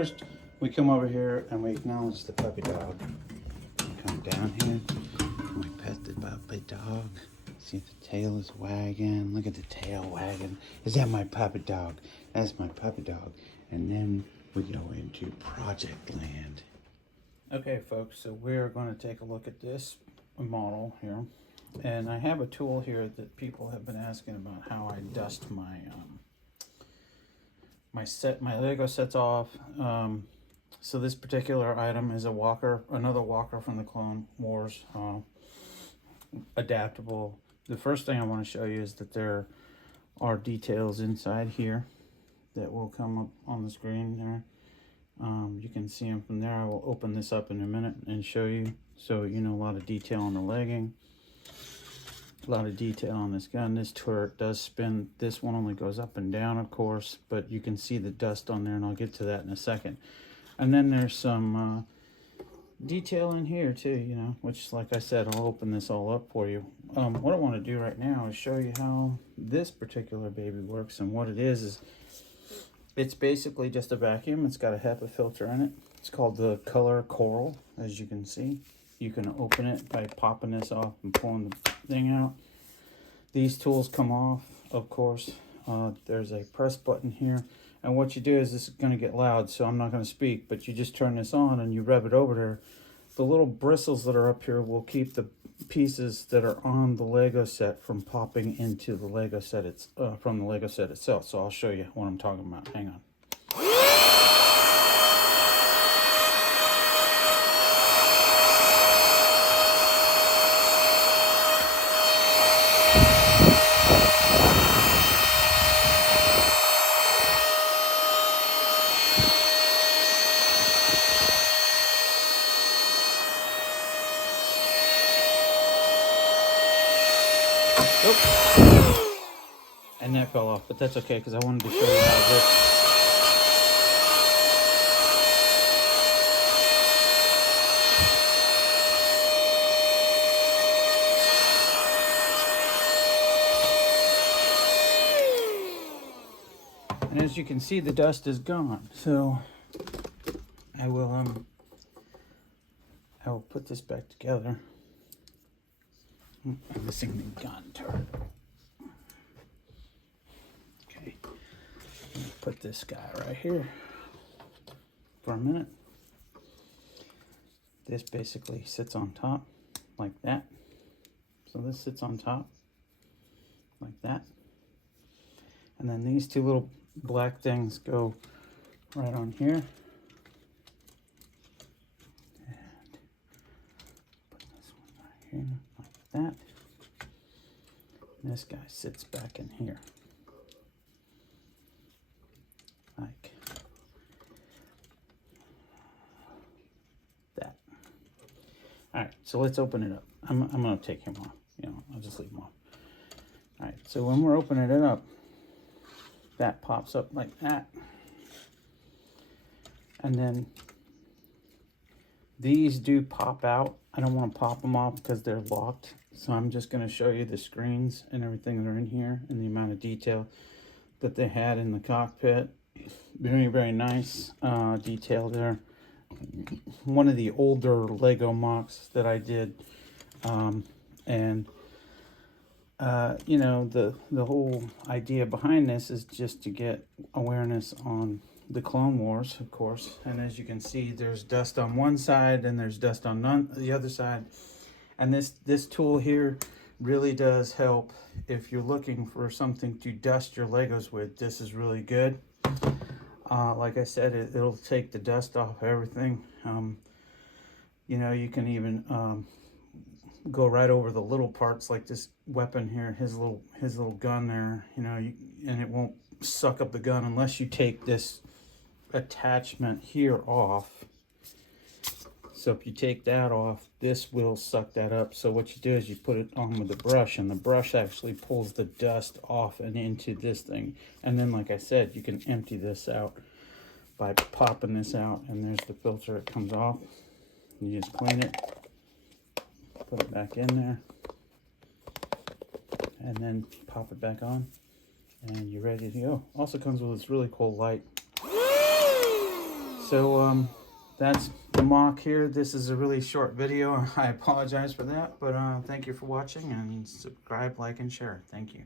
first we come over here and we acknowledge the puppy dog. We come down here and we pet the puppy dog. See if the tail is wagging. Look at the tail wagging. Is that my puppy dog? That's my puppy dog. And then we go into project land. Okay folks, so we're going to take a look at this model here. And I have a tool here that people have been asking about how I dust my my Lego sets off. So this particular item is a walker, another walker from the Clone Wars, adaptable. The first thing I want to show you is that there are details inside here that will come up on the screen there. You can see them from there. I will open this up in a minute and show you. So you know, a lot of detail on the legging, a lot of detail on this gun. This turret does spin. This one only goes up and down, of course, but you can see the dust on there, and I'll get to that in a second. And then there's some detail in here too, you know, which, like I said, I'll open this all up for you. What I want to do right now is show you how this particular baby works. And what it is it's basically just a vacuum. It's got a HEPA filter in it. It's called the Color Coral, as you can see. You can open it by popping this off and pulling the thing out. These tools come off, of course. There's a press button here. And what you do is, this is going to get loud, so I'm not going to speak, but you just turn this on and you rev it over there. The little bristles that are up here will keep the pieces that are on the Lego set from popping into the Lego set, from the Lego set itself. So I'll show you what I'm talking about. Hang on. And that fell off, but that's okay because I wanted to show you how this. And as you can see, the dust is gone. So I will put this back together. I'm missing the gun turret. Okay, put this guy right here for a minute. This basically sits on top like that. So this sits on top like that. And then these two little black things go right on here. And put this one right here like that. And this guy sits back in here. Like that. All right, so let's open it up. I'm gonna take him off. You know, I'll just leave him off. All right, so when we're opening it up, that pops up like that. And then these do pop out. I don't want to pop them off because they're locked. So I'm just going to show you the screens and everything that are in here and the amount of detail that they had in the cockpit. Very, very nice detail there. One of the older Lego mocks that I did. You know, the whole idea behind this is just to get awareness on the Clone Wars, of course. And as you can see, there's dust on one side and there's dust on the other side. And this tool here really does help if you're looking for something to dust your Legos with. This is really good. Like I said, it'll take the dust off everything. You know, you can even go right over the little parts, like this weapon here, his little gun there. You know, and it won't suck up the gun unless you take this attachment here off. So if you take that off, this will suck that up. So what you do is you put it on with the brush, and the brush actually pulls the dust off and into this thing. And then, like I said, you can empty this out by popping this out, and there's the filter. It comes off. You just clean it, put it back in there, and then pop it back on, and you're ready to go. Also comes with this really cool light. so that's the mock here. This is a really short video. I apologize for that, but thank you for watching, and subscribe, like, and share. Thank you.